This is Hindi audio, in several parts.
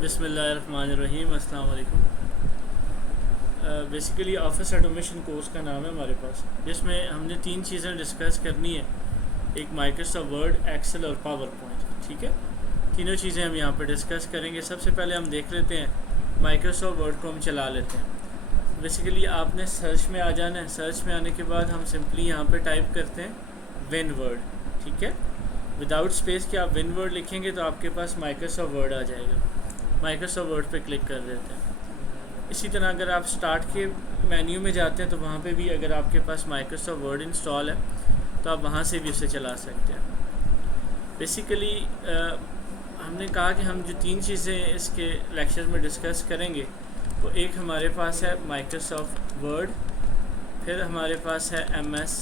बिस्मिल्लाहिर्रहमानिर्रहीम, अस्सलाम वालेकुम। बेसिकली ऑफिस ऑटोमेशन कोर्स का नाम है हमारे पास, जिसमें हमने 3 चीज़ें डिस्कस करनी है। एक माइक्रोसॉफ्ट वर्ड, एक्सेल और पावर पॉइंट। ठीक है, तीनों चीज़ें हम यहाँ पर डिस्कस करेंगे। सबसे पहले हम देख लेते हैं माइक्रोसॉफ्ट वर्ड को हम चला लेते हैं। बेसिकली आपने सर्च में आ जाना है। सर्च में आने के बाद हम सिंपली यहाँ पर टाइप करते हैं विन वर्ड। ठीक है, विदाउट स्पेस के आप विन वर्ड लिखेंगे तो आपके पास माइक्रोसॉफ्ट वर्ड आ जाएगा। माइक्रोसॉफ्ट वर्ड पे क्लिक कर देते हैं। इसी तरह अगर आप स्टार्ट के मेन्यू में जाते हैं तो वहाँ पे भी अगर आपके पास माइक्रोसॉफ्ट वर्ड इंस्टॉल है तो आप वहाँ से भी उसे चला सकते हैं। बेसिकली हमने कहा कि हम जो 3 चीज़ें इसके लेक्चर में डिस्कस करेंगे, वो एक हमारे पास है माइक्रोसॉफ्ट वर्ड, फिर हमारे पास है MS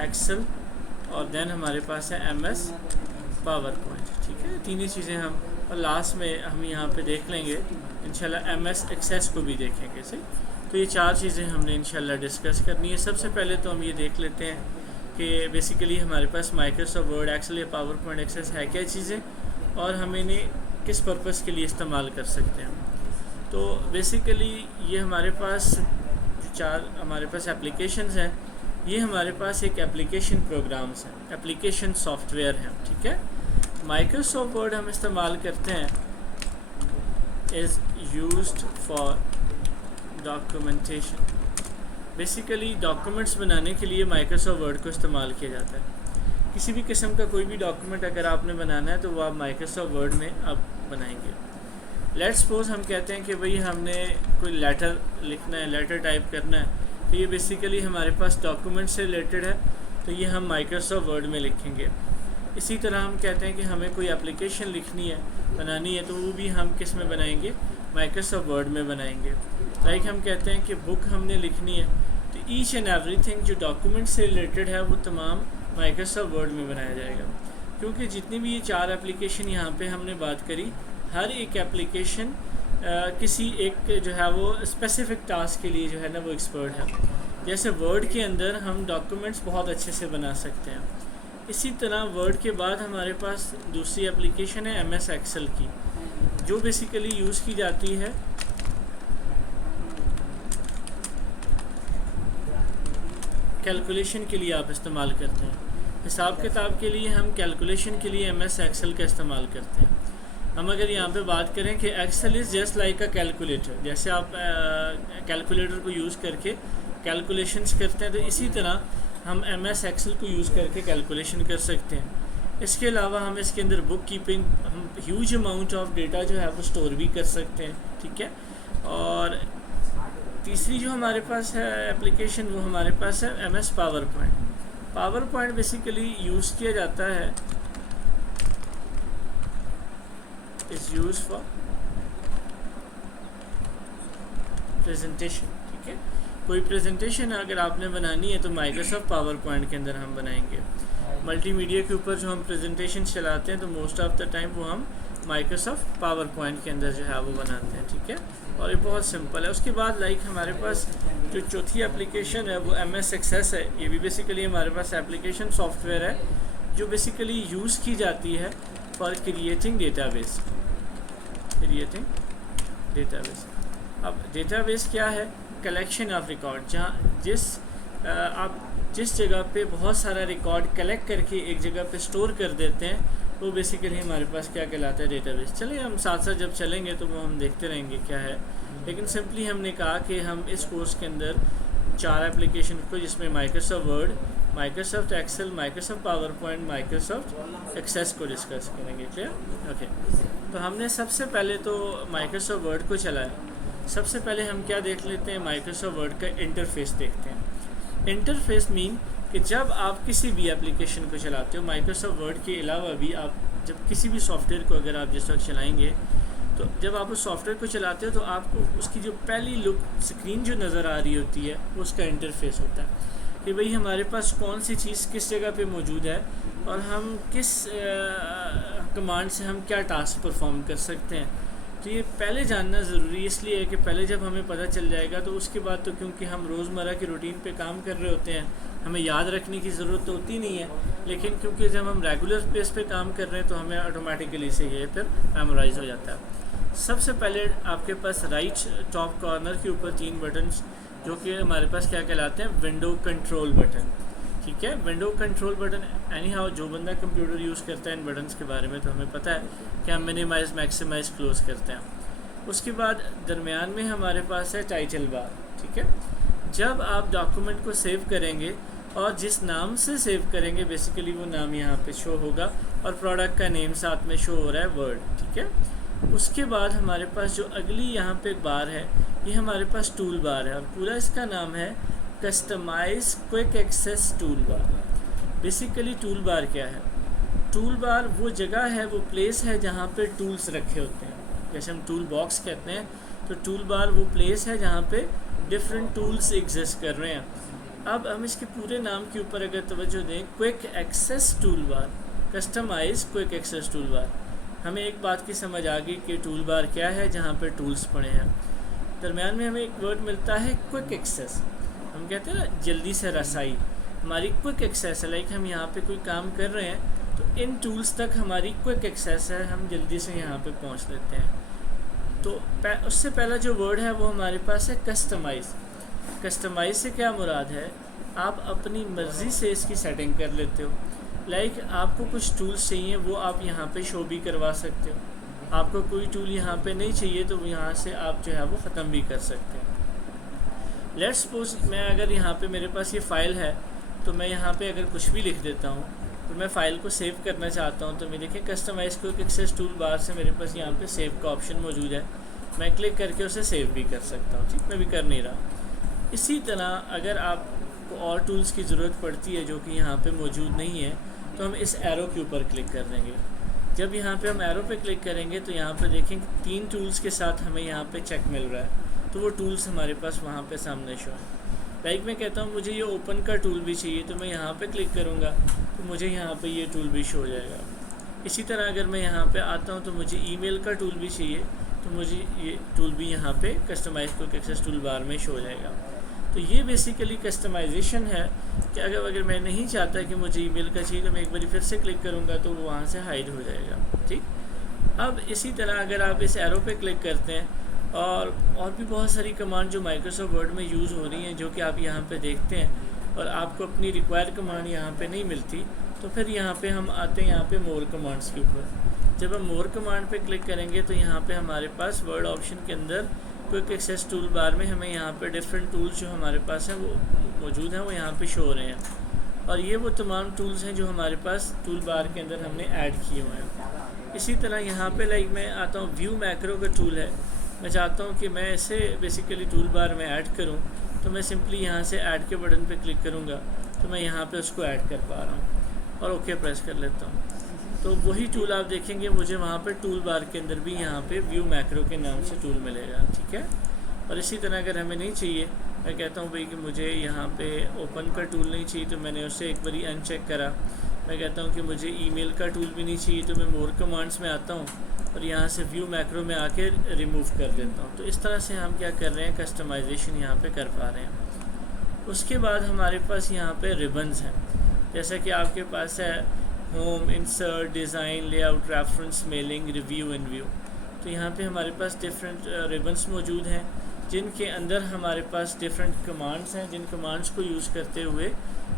एक्सेल और देन हमारे पास है MS पावर पॉइंट। ठीक है, तीनों चीज़ें हम, और लास्ट में हम यहाँ पे देख लेंगे इंशाल्लाह MS एक्सेस को भी देखेंगे। सही, तो ये 4 चीज़ें हमने इंशाल्लाह डिस्कस करनी है। सबसे पहले तो हम ये देख लेते हैं कि बेसिकली हमारे पास माइक्रोसॉफ्ट वर्ड, एक्सेल या पावर पॉइंट एक्सेस है क्या चीज़ें और हम इन्हें किस पर्पज़ के लिए इस्तेमाल कर सकते हैं। तो बेसिकली ये हमारे पास जो 4 हमारे पास एप्लीकेशंस हैं, ये हमारे पास एक एप्लीकेशन प्रोग्राम्स हैं, एप्लीकेशन सॉफ्टवेयर हैं। ठीक है, माइक्रोसॉफ्ट वर्ड हम इस्तेमाल करते हैं is used for documentation. Basically documents बनाने के लिए माइक्रोसॉफ्ट वर्ड को इस्तेमाल किया जाता है। किसी भी किस्म का कोई भी डॉक्यूमेंट अगर आपने बनाना है तो वो आप माइक्रोसॉफ्ट वर्ड में आप बनाएंगे। लेट्स सपोज हम कहते हैं कि भाई हमने कोई लेटर लिखना है, लेटर टाइप करना है, तो ये बेसिकली हमारे पास डॉक्यूमेंट से रिलेटेड है, तो ये हम माइक्रोसॉफ्ट वर्ड में लिखेंगे। इसी तरह हम कहते हैं कि हमें कोई एप्लीकेशन लिखनी है, बनानी है, तो वो भी हम किस में बनाएंगे, माइक्रोसॉफ्ट वर्ड में बनाएंगे। लाइक हम कहते हैं कि बुक हमने लिखनी है, तो ईच एंड एवरीथिंग जो डॉक्यूमेंट से रिलेटेड है वो तमाम माइक्रोसॉफ्ट वर्ड में बनाया जाएगा। क्योंकि जितनी भी ये 4 एप्लीकेशन यहाँ पे हमने बात करी, हर एक एप्लीकेशन किसी एक जो है वो स्पेसिफ़िक टास्क के लिए जो है ना वो एक्सपर्ट है। जैसे वर्ड के अंदर हम डॉक्यूमेंट्स बहुत अच्छे से बना सकते हैं, इसी तरह वर्ड के बाद हमारे पास दूसरी एप्लीकेशन है MS एक्सेल की, जो बेसिकली यूज़ की जाती है कैलकुलेशन के लिए। आप इस्तेमाल करते हैं हिसाब किताब के लिए, हम कैलकुलेशन के लिए MS एक्सेल का इस्तेमाल करते हैं। हम अगर यहाँ पे बात करें कि Excel is just like a calculator, जैसे आप कैलकुलेटर को यूज़ करके कैलकुलेशंस करते हैं, तो इसी तरह हम MS एक्सेल को यूज़ करके कैलकुलेशन कर सकते हैं। इसके अलावा हम इसके अंदर बुक कीपिंग, हम ह्यूज अमाउंट ऑफ डेटा जो है वो स्टोर भी कर सकते हैं। ठीक है, और तीसरी जो हमारे पास है एप्लीकेशन, वो हमारे पास है MS power point. Power point basically use किया जाता है, इज़ यूज फॉर प्रेजेंटेशन। ठीक है, कोई प्रेजेंटेशन अगर आपने बनानी है तो माइक्रोसॉफ्ट पावर पॉइंट के अंदर हम बनाएंगे। मल्टीमीडिया के ऊपर जो हम प्रेजेंटेशन चलाते हैं तो मोस्ट ऑफ द टाइम वो हम माइक्रोसॉफ्ट पावर पॉइंट के अंदर जो है वो बनाते हैं। ठीक है, और ये बहुत सिंपल है। उसके बाद लाइक हमारे पास जो चौथी एप्लीकेशन है वो MS एक्सेस है। ये भी बेसिकली हमारे पास एप्लीकेशन सॉफ्टवेयर है जो बेसिकली यूज़ की जाती है for creating database. Creating database, अब डेटाबेस क्या है, कलेक्शन ऑफ रिकॉर्ड, जहाँ आप जिस जगह पे बहुत सारा रिकॉर्ड कलेक्ट करके एक जगह पे स्टोर कर देते हैं, वो बेसिकली हमारे पास क्या कहलाता है, डेटाबेस। चलिए हम साथ साथ जब चलेंगे तो वो हम देखते रहेंगे क्या है, लेकिन सिंपली हमने कहा कि हम इस कोर्स के अंदर 4 एप्लीकेशन को, जिसमें Microsoft Word, Microsoft Excel, Microsoft PowerPoint, Microsoft Access को डिस्कस करेंगे। क्लियर? ओके, तो हमने सबसे पहले तो माइक्रोसॉफ्ट वर्ड को चलाया। सबसे पहले हम क्या देख लेते हैं, माइक्रोसॉफ्ट वर्ड का इंटरफेस देखते हैं। इंटरफेस मीन कि जब आप किसी भी एप्लीकेशन को चलाते हो, माइक्रोसॉफ्ट वर्ड के अलावा भी आप जब किसी भी सॉफ्टवेयर को अगर आप जिस वक्त चलाएंगे, तो जब आप उस सॉफ्टवेयर को चलाते हो तो आपको उसकी जो पहली लुक स्क्रीन जो नज़र आ रही होती है वो उसका इंटरफेस होता है कि भाई हमारे पास कौन सी चीज़ किस जगह पे मौजूद है और हम किस कमांड से हम क्या टास्क परफॉर्म कर सकते हैं। तो ये पहले जानना ज़रूरी इसलिए है कि पहले जब हमें पता चल जाएगा तो उसके बाद तो क्योंकि हम रोज़मर्रा की रूटीन पे काम कर रहे होते हैं, हमें याद रखने की ज़रूरत तो होती नहीं है, लेकिन क्योंकि जब हम रेगुलर बेस पे काम कर रहे हैं तो हमें ऑटोमेटिकली से ये फिर मेमोराइज हो जाता है। सबसे पहले आपके पास राइट टॉप कॉर्नर के ऊपर 3 बटन्स जो कि हमारे पास क्या कहलाते हैं, विंडो कंट्रोल बटन। ठीक है, window control button any how जो बंदा कंप्यूटर यूज़ करता है इन बटन्स के बारे में तो हमें पता है कि हम मिनिमाइज मैक्सिमाइज क्लोज करते हैं। उसके बाद दरमियान में हमारे पास है टाइटल बार। ठीक है, जब आप डॉक्यूमेंट को सेव करेंगे और जिस नाम से सेव करेंगे बेसिकली वो नाम यहाँ पे शो होगा और प्रोडक्ट का नेम साथ में शो हो रहा है वर्ड। ठीक है, उसके बाद हमारे पास जो अगली यहाँ पे बार है ये हमारे पास टूल बार है और पूरा इसका नाम है customise quick access toolbar. Basically toolbar क्या है, टूल बार वो जगह है, वो प्लेस है जहाँ पे टूल्स रखे होते हैं। जैसे हम टूल बॉक्स कहते हैं तो टूल बार वो प्लेस है जहाँ पे डिफरेंट टूल्स एग्जिस्ट कर रहे हैं। अब हम इसके पूरे नाम के ऊपर अगर तवज्जो दें, quick access toolbar, customise quick access toolbar, हमें एक बात की समझ आ गई कि टूल बार क्या है, जहाँ पे टूल्स पड़े हैं। दरमियान में हमें एक वर्ड मिलता है क्विक एक्सेस। हम कहते हैं ना जल्दी से रसाई, हमारी क्विक एक्सेस है। लाइक हम यहाँ पे कोई काम कर रहे हैं तो इन टूल्स तक हमारी क्विक एक्सेस है, हम जल्दी से यहाँ पे पहुँच लेते हैं। तो उससे पहला जो वर्ड है वो हमारे पास है कस्टमाइज़। कस्टमाइज़ से क्या मुराद है, आप अपनी मर्ज़ी से इसकी सेटिंग कर लेते हो। लाइक आपको कुछ टूल्स चाहिए वो आप यहाँ पे शो भी करवा सकते हो, आपको कोई टूल यहाँ पे नहीं चाहिए तो यहाँ से आप जो है वो ख़त्म भी कर सकते हैं। लेट्स सपोज मैं अगर यहाँ पे मेरे पास ये फ़ाइल है तो मैं यहाँ पे अगर कुछ भी लिख देता हूँ तो मैं फ़ाइल को सेव करना चाहता हूँ तो मैं देखें customise quick access toolbar से मेरे पास यहाँ पे सेव का ऑप्शन मौजूद है, मैं क्लिक करके उसे सेव भी कर सकता हूँ। ठीक, मैं भी कर नहीं रहा। इसी तरह अगर आपको और टूल्स की ज़रूरत पड़ती है जो कि यहाँ पे मौजूद नहीं है तो हम इस एरो के ऊपर क्लिक कर देंगे। जब यहाँ पे हम एरो पे क्लिक करेंगे तो यहाँ पे देखेंगे 3 टूल्स के साथ हमें यहाँ पे चेक मिल रहा है, तो वो टूल्स हमारे पास वहाँ पे सामने शो है। लाइक मैं कहता हूँ मुझे ये ओपन का टूल भी चाहिए तो मैं यहाँ पे क्लिक करूँगा तो मुझे यहाँ पे ये टूल भी शो हो जाएगा। इसी तरह अगर मैं यहाँ पे आता हूँ तो मुझे ईमेल का टूल भी चाहिए तो मुझे ये टूल भी यहाँ पे customise quick access toolbar में शो हो जाएगा। तो ये बेसिकली कस्टमाइजेशन है कि अगर मैं नहीं चाहता कि मुझे ईमेल का चाहिए तो मैं एक बार फिर से क्लिक करूँगा तो वो वहाँ से हाइड हो जाएगा। ठीक, अब इसी तरह अगर आप इस एरो पे क्लिक करते हैं और भी बहुत सारी कमांड जो माइक्रोसॉफ्ट वर्ड में यूज़ हो रही हैं जो कि आप यहाँ पे देखते हैं और आपको अपनी रिक्वायर्ड कमांड यहाँ पे नहीं मिलती तो फिर यहाँ पे हम आते हैं यहाँ पे मोर कमांड्स के ऊपर। जब हम मोर कमांड पे क्लिक करेंगे तो यहाँ पे हमारे पास वर्ड ऑप्शन के अंदर क्विक एक्सेस टूल बार में हमें यहाँ पे डिफरेंट टूल्स जो हमारे पास हैं वो मौजूद हैं, वो यहाँ पे शो हो रहे हैं और ये वो तमाम टूल्स हैं जो हमारे पास टूल बार के अंदर हमने ऐड किए हुए हैं। इसी तरह यहाँ पे लाइक मैं आता हूँ व्यू मैक्रो का टूल है, मैं चाहता हूँ कि मैं इसे बेसिकली टूल बार में ऐड करूँ तो मैं सिंपली यहाँ से ऐड के बटन पे क्लिक करूँगा तो मैं यहाँ पे उसको ऐड कर पा रहा हूँ और ओके प्रेस कर लेता हूँ तो वही टूल आप देखेंगे मुझे वहाँ पर टूल बार के अंदर भी यहाँ पे व्यू मैक्रो के नाम से टूल मिलेगा। ठीक है, और इसी तरह अगर हमें नहीं चाहिए, मैं कहता हूँ भाई कि मुझे यहाँ पे ओपन का टूल नहीं चाहिए तो मैंने उसे एक बारी अनचेक करा। मैं कहता हूँ कि मुझे ईमेल का टूल भी नहीं चाहिए तो मैं मोर कमांड्स में आता हूँ और यहाँ से व्यू मैक्रो में आके रिमूव कर देता हूँ। तो इस तरह से हम क्या कर रहे हैं, कस्टमाइजेशन यहाँ पे कर पा रहे हैं। उसके बाद हमारे पास यहाँ पे रिबन्स हैं, जैसा कि आपके पास है home, insert, design, layout, reference, mailing, review and view. तो यहाँ पे हमारे पास डिफरेंट रिबन्स मौजूद हैं जिनके अंदर हमारे पास डिफरेंट कमांड्स हैं, जिन कमांड्स को यूज़ करते हुए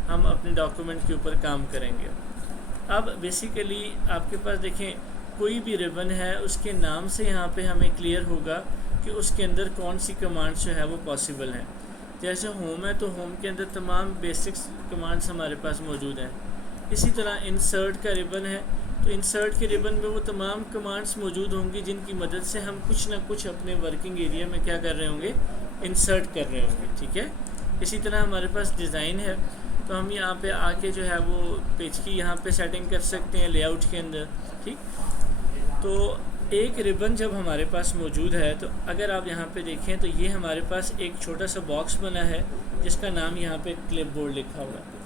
हम अपने डॉक्यूमेंट के ऊपर काम करेंगे। अब बेसिकली आपके पास देखें कोई भी रिबन है उसके नाम से यहाँ पे हमें क्लियर होगा कि उसके अंदर कौन सी कमांड्स जो है वो पॉसिबल हैं। जैसे होम है तो होम के अंदर तमाम बेसिक्स कमांड्स हमारे पास मौजूद हैं। इसी तरह इंसर्ट का रिबन है तो इंसर्ट के रिबन में वो तमाम कमांड्स मौजूद होंगी जिनकी मदद से हम कुछ ना कुछ अपने वर्किंग एरिया में क्या कर रहे होंगे, इंसर्ट कर रहे होंगे। ठीक है, इसी तरह हमारे पास डिज़ाइन है तो हम यहाँ पे आके जो है वो पेज की यहाँ पे सेटिंग कर सकते हैं लेआउट के अंदर। ठीक, तो एक रिबन जब हमारे पास मौजूद है तो अगर आप यहाँ पे देखें तो ये हमारे पास एक छोटा सा बॉक्स बना है जिसका नाम यहाँ पे क्लिपबोर्ड लिखा हुआ है।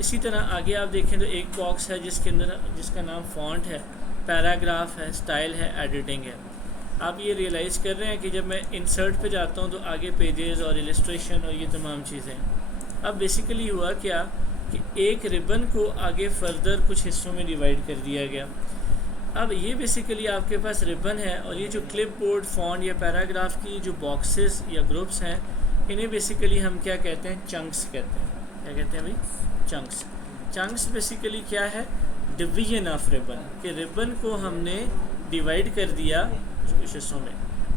इसी तरह आगे आप देखें तो एक बॉक्स है जिसके अंदर जिसका नाम फॉन्ट है, पैराग्राफ है, स्टाइल है, एडिटिंग है। आप ये रियलाइज़ कर रहे हैं कि जब मैं इंसर्ट पे जाता हूँ तो आगे पेजेस और इलस्ट्रेशन और ये तमाम चीज़ें। अब बेसिकली हुआ क्या कि एक रिबन को आगे फर्दर कुछ हिस्सों में डिवाइड कर दिया गया। अब ये बेसिकली आपके पास रिबन है और ये जो क्लिपबोर्ड, फॉन्ट या पैराग्राफ की जो बॉक्सेस या ग्रुप्स हैं, इन्हें बेसिकली हम क्या कहते हैं, चंक्स कहते हैं। क्या कहते हैं भाई? चंक्स। चंक्स बेसिकली क्या है? डिवीजन ऑफ रिबन, कि रिबन को हमने डिवाइड कर दिया कुछ हिस्सों में।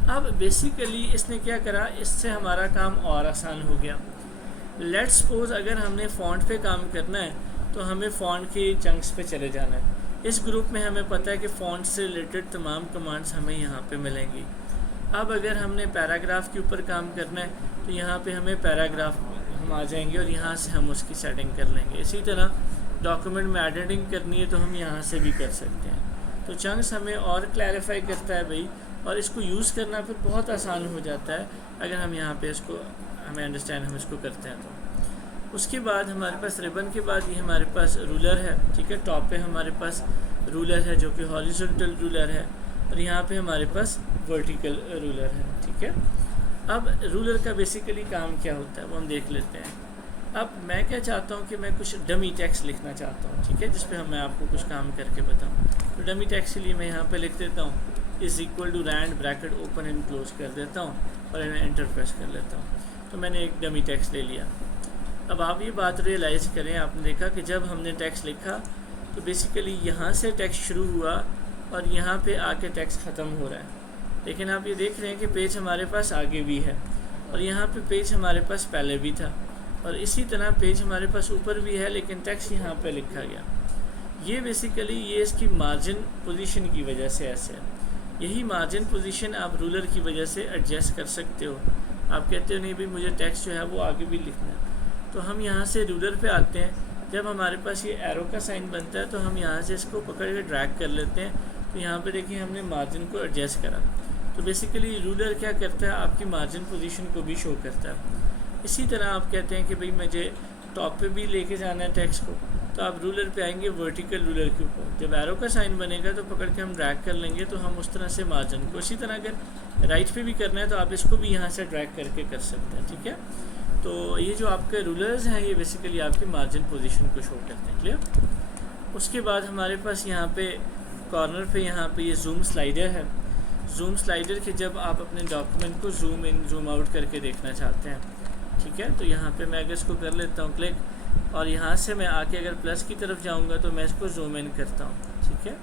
अब बेसिकली इसने क्या करा, इससे हमारा काम और आसान हो गया। लेट्स सपोज अगर हमने फ़ॉन्ट पे काम करना है तो हमें फ़ॉन्ट के चंक्स पे चले जाना है। इस ग्रुप में हमें पता है कि फ़ॉन्ट से रिलेटेड तमाम कमांड्स हमें यहाँ पे मिलेंगी। अब अगर हमने पैराग्राफ के ऊपर काम करना है तो यहाँ पे हमें पैराग्राफ हम आ जाएंगे और यहाँ से हम उसकी सेटिंग कर लेंगे। इसी तरह डॉक्यूमेंट में एडिटिंग करनी है तो हम यहाँ से भी कर सकते हैं। तो चंक्स हमें और क्लैरिफाई करता है भाई, और इसको यूज़ करना फिर बहुत आसान हो जाता है अगर हम यहाँ पे इसको हमें अंडरस्टैंड हम इसको करते हैं तो। उसके बाद हमारे पास रिबन के बाद ये हमारे पास रूलर है, ठीक है। टॉप पे हमारे पास रूलर है जो कि हॉरिजॉन्टल रूलर है, और यहाँ पे हमारे पास वर्टिकल रूलर है, ठीक है। अब रूलर का बेसिकली काम क्या होता है वो हम देख लेते हैं। अब मैं क्या चाहता हूँ कि मैं कुछ डमी टेक्स्ट लिखना चाहता हूँ, ठीक है, जिस पे मैं आपको कुछ काम करके बताऊँ। तो डमी टेक्स्ट के लिए मैं यहाँ पे लिख देता हूँ =, rand bracket open and close कर देता हूँ और इन्हें एंटर प्रेस कर लेता हूँ। तो मैंने एक डमी टेक्स्ट ले लिया। अब आप ये बात रियलाइज़ करें, आपने देखा कि जब हमने टेक्स्ट लिखा तो बेसिकली यहाँ से टेक्स्ट शुरू हुआ और यहाँ पे आके टेक्स्ट ख़त्म हो रहा है। लेकिन आप ये देख रहे हैं कि पेज हमारे पास आगे भी है और यहाँ पे पेज हमारे पास पहले भी था, और इसी तरह पेज हमारे पास ऊपर भी है लेकिन टेक्स्ट यहाँ पे लिखा गया। ये बेसिकली ये इसकी मार्जिन पोजीशन की वजह से ऐसे है। यही मार्जिन पोजीशन आप रूलर की वजह से एडजस्ट कर सकते हो। आप कहते हो नहीं भाई मुझे टेक्स्ट जो है वो आगे भी लिखना है, तो हम यहाँ से रूलर पे आते हैं। जब हमारे पास ये एरो का साइन बनता है तो हम यहाँ से इसको पकड़ के ड्रैग कर लेते हैं। तो यहाँ पे देखिए हमने मार्जिन को एडजस्ट करा। तो बेसिकली रूलर क्या करता है, आपकी मार्जिन पोजीशन को भी शो करता है। इसी तरह आप कहते हैं कि भाई मुझे टॉप पे भी लेके जाना है टेक्स्ट को, तो आप रूलर पे आएंगे वर्टिकल रूलर के ऊपर। जब एरो का साइन बनेगा तो पकड़ के हम ड्रैग कर लेंगे, तो हम उस तरह से मार्जिन को। इसी तरह अगर राइट पे भी करना है तो आप इसको भी यहाँ से ड्रैग करके कर सकते हैं, ठीक है। तो ये जो आपके रूलर्स हैं ये बेसिकली आपकी मार्जिन पोजीशन को शो करते हैं, क्लियर। उसके बाद हमारे पास यहाँ पे कॉर्नर पे यहाँ पे ये जूम स्लाइडर है। जूम स्लाइडर के जब आप अपने डॉक्यूमेंट को जूम इन जूम आउट करके देखना चाहते हैं, ठीक है, तो यहाँ पे मैं अगर इसको कर लेता हूँ क्लिक, और यहाँ से मैं आके अगर प्लस की तरफ जाऊँगा तो मैं इसको जूम इन करता हूँ, ठीक है।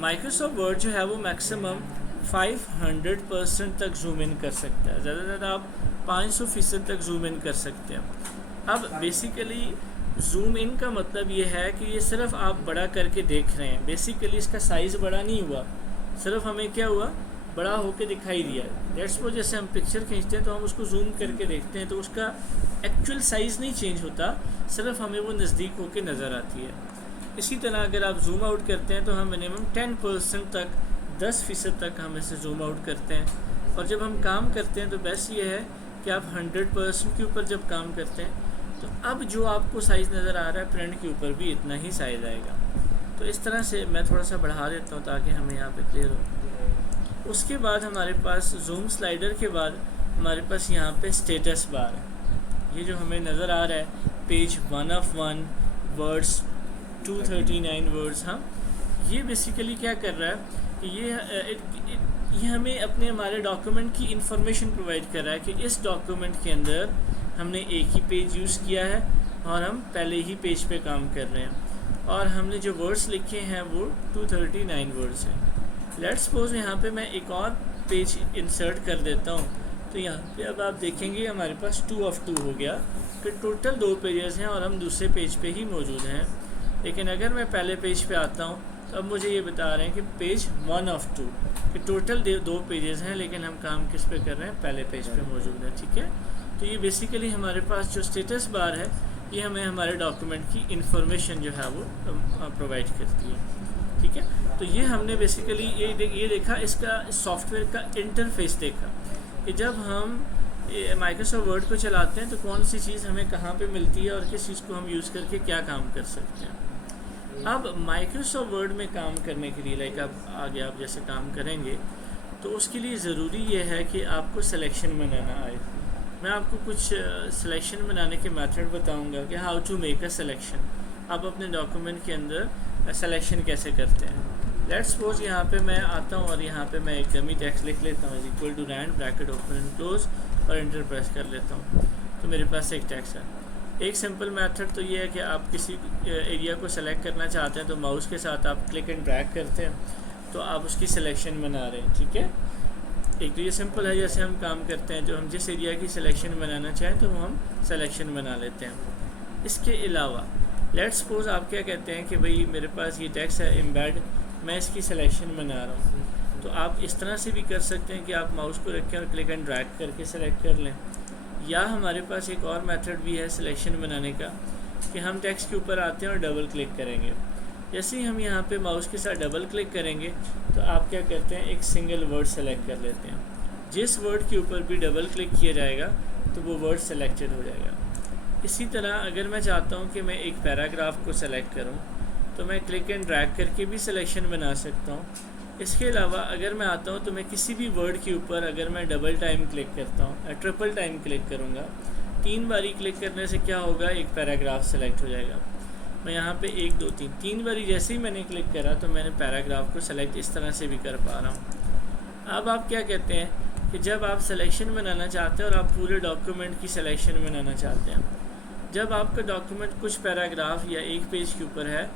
माइक्रोसॉफ्ट वर्ड जो है वो मैक्सिमम 500% तक जूम इन कर सकता है। ज़्यादा से ज़्यादा आप 500% तक जूम इन कर सकते हैं। अब बेसिकली जूम इन का मतलब ये है कि ये सिर्फ आप बड़ा करके देख रहे हैं। बेसिकली इसका साइज़ बड़ा नहीं हुआ, सिर्फ हमें क्या हुआ, बड़ा होके दिखाई दिया। लेट्स सपोज जैसे हम पिक्चर खींचते हैं तो हम उसको जूम करके देखते हैं तो उसका एक्चुअल साइज़ नहीं चेंज होता, सिर्फ हमें वो नज़दीक होके नज़र आती है। इसी तरह अगर आप जूम आउट करते हैं तो हम मिनिमम 10% तक, 10% तक हम इसे जूम आउट करते हैं। और जब हम काम करते हैं तो बेस्ट ये है कि आप 100% के ऊपर जब काम करते हैं तो अब जो आपको साइज़ नज़र आ रहा है प्रिंट के ऊपर भी इतना ही साइज़ आएगा। तो इस तरह से मैं थोड़ा सा बढ़ा देता हूँ ताकि हमें यहाँ पे क्लियर हो। उसके बाद हमारे पास जूम स्लाइडर के बाद हमारे पास यहाँ पे स्टेटस बार है। ये जो हमें नज़र आ रहा है पेज 1 of 1 वर्ड्स 239 वर्ड्स, हाँ, ये बेसिकली क्या कर रहा है कि ये हमें अपने हमारे डॉक्यूमेंट की इंफॉर्मेशन प्रोवाइड कर रहा है कि इस डॉक्यूमेंट के अंदर हमने एक ही पेज यूज़ किया है और हम पहले ही पेज पे काम कर रहे हैं, और हमने जो वर्ड्स लिखे हैं वो 239 वर्ड्स हैं। लेट्स सपोज यहाँ पे मैं एक और पेज इंसर्ट कर देता हूँ, तो यहाँ पे अब आप देखेंगे हमारे पास 2 of 2 हो गया कि टोटल 2 पेजेस हैं और हम दूसरे पेज पे ही मौजूद हैं। लेकिन अगर मैं पहले पेज पे आता हूँ तो अब मुझे ये बता रहे हैं कि पेज 1 of 2 कि टोटल 2 पेजेस हैं, लेकिन हम काम किस पे कर रहे हैं, पहले पेज पे मौजूद है, ठीक है। तो ये बेसिकली हमारे पास जो स्टेटस बार है ये हमें हमारे डॉक्यूमेंट की इंफॉर्मेशन जो है वो प्रोवाइड करती है, ठीक है। तो ये हमने बेसिकली ये देखा, इसका सॉफ्टवेयर का इंटरफेस देखा कि जब हम माइक्रोसॉफ्ट वर्ड को चलाते हैं तो कौन सी चीज़ हमें कहाँ पे मिलती है और किस चीज़ को हम यूज़ करके क्या काम कर सकते हैं। अब माइक्रोसॉफ्ट वर्ड में काम करने के लिए लाइक आप आगे आप जैसे काम करेंगे तो उसके लिए ज़रूरी ये है कि आपको सिलेक्शन बनाना आए। मैं आपको कुछ सिलेक्शन बनाने के मेथड बताऊंगा कि how to make a selection. आप अपने डॉक्यूमेंट के अंदर सिलेक्शन कैसे करते हैं। लेट्स सपोज यहाँ पे मैं आता हूँ और यहाँ पे मैं एक डमी टेक्स्ट लिख लेता हूँ equal to rand bracket open and close और एंटर प्रेस कर लेता हूँ, तो मेरे पास एक टेक्स्ट है। एक सिंपल मेथड तो ये है कि आप किसी एरिया को सेलेक्ट करना चाहते हैं तो माउस के साथ आप क्लिक एंड ड्रैग करते हैं तो आप उसकी सिलेक्शन बना रहे हैं, ठीक है। एक तो ये सिंपल है जैसे हम काम करते हैं, जो हम जिस एरिया की सिलेक्शन बनाना चाहें तो वो हम सिलेक्शन बना लेते हैं। इसके अलावा लेट्स सपोज आप क्या कहते हैं कि भाई मेरे पास ये टेक्स्ट है एम्बेड, मैं इसकी सिलेक्शन बना रहा हूँ, तो आप इस तरह से भी कर सकते हैं कि आप माउस को रखें और क्लिक एंड ड्रैग करके सेलेक्ट कर लें। या हमारे पास एक और मेथड भी है सिलेक्शन बनाने का कि हम टेक्स्ट के ऊपर आते हैं और डबल क्लिक करेंगे। जैसे ही हम यहाँ पे माउस के साथ डबल क्लिक करेंगे तो आप क्या करते हैं एक सिंगल वर्ड सेलेक्ट कर लेते हैं। जिस वर्ड के ऊपर भी डबल क्लिक किया जाएगा तो वो वर्ड सेलेक्टेड हो जाएगा। इसी तरह अगर मैं चाहता हूँ कि मैं एक पैराग्राफ को सेलेक्ट करूँ तो मैं क्लिक एंड ड्रैग करके भी सिलेक्शन बना सकता हूँ। इसके अलावा अगर मैं आता हूँ तो मैं किसी भी वर्ड के ऊपर अगर मैं डबल टाइम क्लिक करता हूँ या ट्रिपल टाइम क्लिक करूँगा, 3 बारी क्लिक करने से क्या होगा एक पैराग्राफ सेलेक्ट हो जाएगा। मैं यहाँ पे 1 2 3 बारी जैसे ही मैंने क्लिक करा तो मैंने पैराग्राफ को सेलेक्ट इस तरह से भी कर पा रहा हूँ। अब आप क्या कहते हैं कि जब आप सिलेक्शन बनाना चाहते हैं और आप पूरे डॉक्यूमेंट की सिलेक्शन बनाना चाहते हैं, जब आपका डॉक्यूमेंट कुछ पैराग्राफ या एक पेज के ऊपर है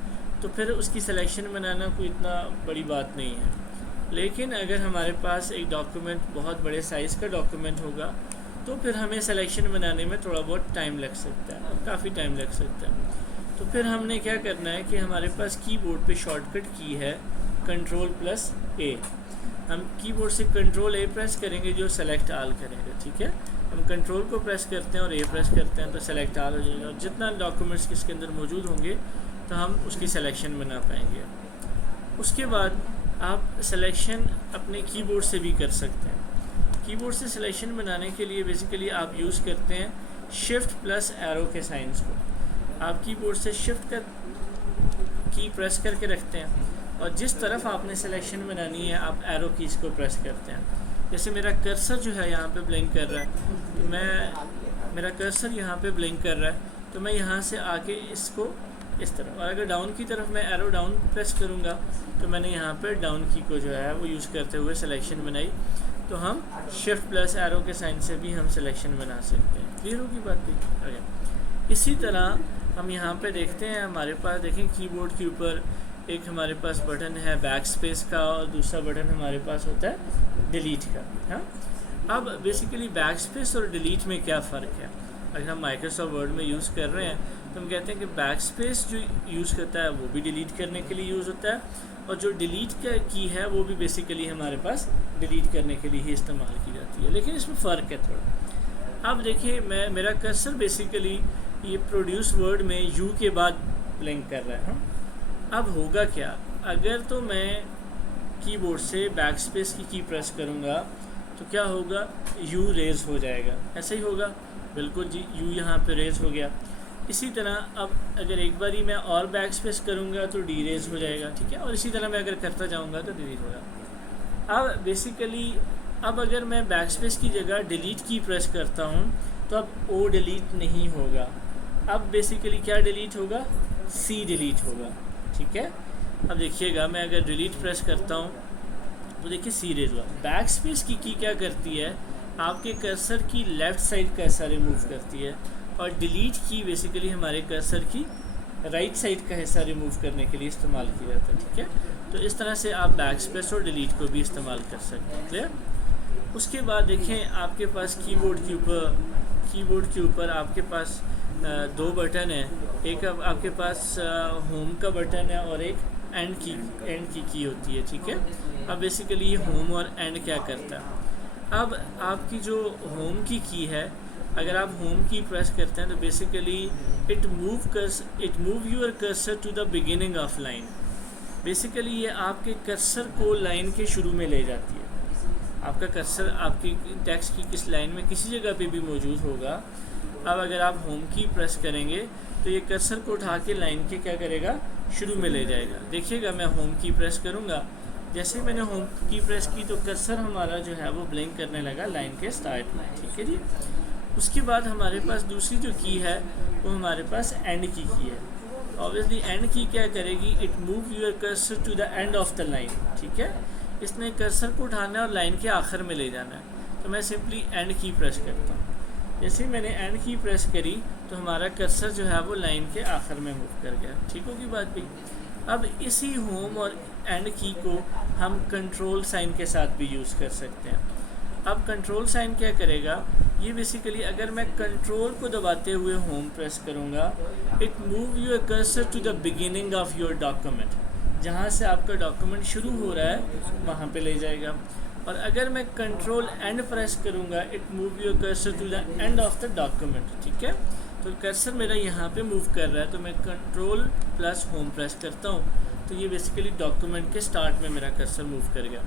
तो फिर उसकी सिलेक्शन बनाना कोई इतना बड़ी बात नहीं है। लेकिन अगर हमारे पास एक डॉक्यूमेंट बहुत बड़े साइज़ का डॉक्यूमेंट होगा तो फिर हमें सिलेक्शन बनाने में थोड़ा बहुत टाइम लग सकता है और काफ़ी टाइम लग सकता है। तो फिर हमने क्या करना है कि हमारे पास कीबोर्ड पे शॉर्टकट की है Ctrl+A। हम कीबोर्ड से Ctrl+A प्रेस करेंगे जो सेलेक्ट आल करेंगे, ठीक है। हम कंट्रोल को प्रेस करते हैं और A प्रेस करते हैं तो सेलेक्ट आल हो जाएगा। जितना डॉक्यूमेंट्स इसके अंदर मौजूद होंगे तो हम उसकी सिलेक्शन बना पाएंगे। उसके बाद आप सिलेक्शन अपने कीबोर्ड से भी कर सकते हैं। कीबोर्ड से सिलेक्शन बनाने के लिए बेसिकली आप यूज़ करते हैं Shift+एरो के साइंस को। आप कीबोर्ड से शिफ्ट कर की प्रेस करके रखते हैं और जिस तरफ आपने सिलेक्शन बनानी है आप एरो कीज़ को प्रेस करते हैं। जैसे मेरा कर्सर जो है यहाँ पे ब्लिंक कर रहा है तो मेरा कर्सर यहाँ पे ब्लिंक कर रहा है तो मैं यहाँ से आके इसको इस तरफ, और अगर डाउन की तरफ मैं एरो डाउन प्रेस करूँगा तो मैंने यहाँ पे डाउन की को जो है वो यूज़ करते हुए सिलेक्शन बनाई। तो हम Shift+एरो के साइन से भी हम सिलेक्शन बना सकते हैं। क्लियर होगी बात भी आगे। इसी तरह हम यहाँ पे देखते हैं हमारे पास देखें कीबोर्ड के ऊपर एक हमारे पास बटन है बैक स्पेस का और दूसरा बटन हमारे पास होता है डिलीट का। हाँ, अब बेसिकली बैक स्पेस और डिलीट में क्या फ़र्क है। अगर हम माइक्रोसॉफ्ट वर्ड में यूज़ कर रहे हैं तो हम कहते हैं कि बैक स्पेस जो यूज़ करता है वो भी डिलीट करने के लिए यूज़ होता है और जो डिलीट का की है वो भी बेसिकली हमारे पास डिलीट करने के लिए ही इस्तेमाल की जाती है, लेकिन इसमें फ़र्क है थोड़ा। अब देखिए मेरा कर्सर बेसिकली ये प्रोड्यूस वर्ड में यू के बाद ब्लिंक कर रहा है। अब होगा क्या, अगर तो मैं कीबोर्ड से बैक स्पेस की प्रेस करूँगा तो क्या होगा, यू रेज हो जाएगा। ऐसा ही होगा, बिल्कुल जी, यू यहाँ पे रेज हो गया। इसी तरह अब अगर एक बारी मैं और बैक स्पेस करूँगा तो डी रेज हो जाएगा, ठीक है। और इसी तरह मैं अगर करता जाऊँगा तो डिलीट होगा। अब बेसिकली अब अगर मैं बैक स्पेस की जगह डिलीट की प्रेस करता हूँ तो अब ओ डिलीट नहीं होगा, अब बेसिकली क्या डिलीट होगा, सी डिलीट होगा, ठीक है। अब देखिएगा मैं अगर डिलीट प्रेस करता हूँ तो देखिए सी रेज हुआ। बैक स्पेस की क्या करती है, आपके कर्सर की लेफ़्ट साइड का हिस्सा रिमूव करती है और डिलीट की बेसिकली हमारे कर्सर की राइट साइड का हिस्सा रिमूव करने के लिए इस्तेमाल किया जाता है, ठीक है। तो इस तरह से आप बैक स्पेस और डिलीट को भी इस्तेमाल कर सकते हैं। क्लियर। उसके बाद देखें आपके पास कीबोर्ड के ऊपर आपके पास 2 बटन है। एक आपके पास होम का बटन है और एक एंड की होती है, ठीक है। अब बेसिकली ये होम और एंड क्या करता है, अब आपकी जो होम की है, अगर आप होम की प्रेस करते हैं तो basically it move your cursor to the beginning of line. Basically ये आपके कर्सर को लाइन के शुरू में ले जाती है। आपका कर्सर आपकी टेक्स्ट की किस लाइन में किसी जगह पे भी मौजूद होगा। अब अगर आप होम की प्रेस करेंगे तो ये कर्सर को उठा के लाइन के क्या करेगा, शुरू में ले जाएगा। देखिएगा मैं होम की प्रेस करूँगा, जैसे ही मैंने होम की प्रेस की तो कर्सर हमारा जो है वो ब्लिंक करने लगा लाइन के स्टार्ट में, ठीक है जी। उसके बाद हमारे पास दूसरी जो की है वो हमारे पास एंड की है। ऑब्वियसली एंड की क्या करेगी, it move your cursor to the end of the line, ठीक है। इसने कर्सर को उठाना है और लाइन के आखिर में ले जाना है, तो मैं सिंपली एंड की प्रेस करता हूँ। जैसे मैंने एंड की प्रेस करी तो हमारा कर्सर जो है वो लाइन के आखिर में मूव कर गया, ठीक होगी बात भी। अब इसी होम और एंड की को हम कंट्रोल साइन के साथ भी यूज़ कर सकते हैं। अब कंट्रोल साइन क्या करेगा, ये बेसिकली अगर मैं कंट्रोल को दबाते हुए होम प्रेस करूँगा, it move your cursor to the beginning of your document, जहाँ से आपका डॉक्यूमेंट शुरू हो रहा है वहाँ पे ले जाएगा। और अगर मैं कंट्रोल एंड प्रेस करूँगा, it move your cursor to the end of the document, ठीक है। तो कर्सर मेरा यहाँ पे मूव कर रहा है, तो मैं कंट्रोल प्लस होम प्रेस करता हूँ तो ये बेसिकली डॉक्यूमेंट के स्टार्ट में मेरा कर्सर मूव कर गया।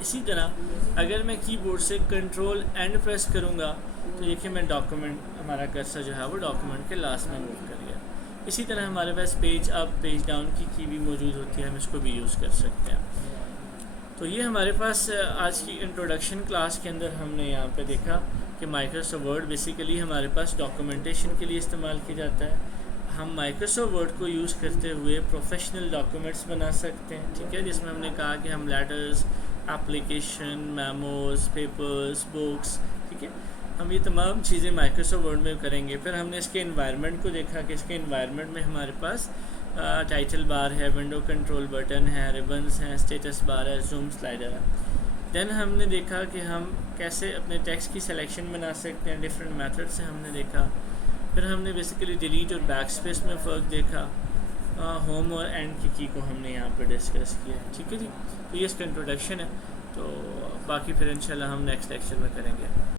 इसी तरह अगर मैं कीबोर्ड से कंट्रोल एंड प्रेस करूँगा तो देखिए मैं डॉक्यूमेंट, हमारा कर्सर जो है वो डॉक्यूमेंट के लास्ट में मूव कर गया। इसी तरह हमारे पास पेज अप पेज डाउन की भी मौजूद होती है, हम इसको भी यूज़ कर सकते हैं। तो ये हमारे पास आज की इंट्रोडक्शन क्लास के अंदर हमने यहाँ पे देखा कि माइक्रोसॉफ्ट वर्ड बेसिकली हमारे पास डॉक्यूमेंटेशन के लिए इस्तेमाल किया जाता है। हम माइक्रोसॉफ्ट वर्ड को यूज़ करते हुए प्रोफेशनल डॉक्यूमेंट्स बना सकते हैं, ठीक है, जिसमें हमने कहा कि हम letters, application, memos, papers, books, ठीक है, हम ये तमाम चीज़ें माइक्रोसॉफ्ट वर्ड में करेंगे। फिर हमने इसके एनवायरनमेंट को देखा कि इसके एनवायरनमेंट में हमारे पास टाइटल बार है, विंडो कंट्रोल बटन है, रिबन्स हैं, स्टेटस बार है, जूम स्लाइडर है। देन हमने देखा कि हम कैसे अपने टेक्स्ट की सिलेक्शन बना सकते हैं, डिफरेंट मेथड से हमने देखा। फिर हमने बेसिकली डिलीट और बैक स्पेस में फ़र्क देखा। होम और एंड की को हमने यहाँ पे डिस्कस किया, ठीक है जी। तो ये इसका इंट्रोडक्शन है, तो बाकी फिर इंशाल्लाह हम नेक्स्ट लेक्चर में करेंगे।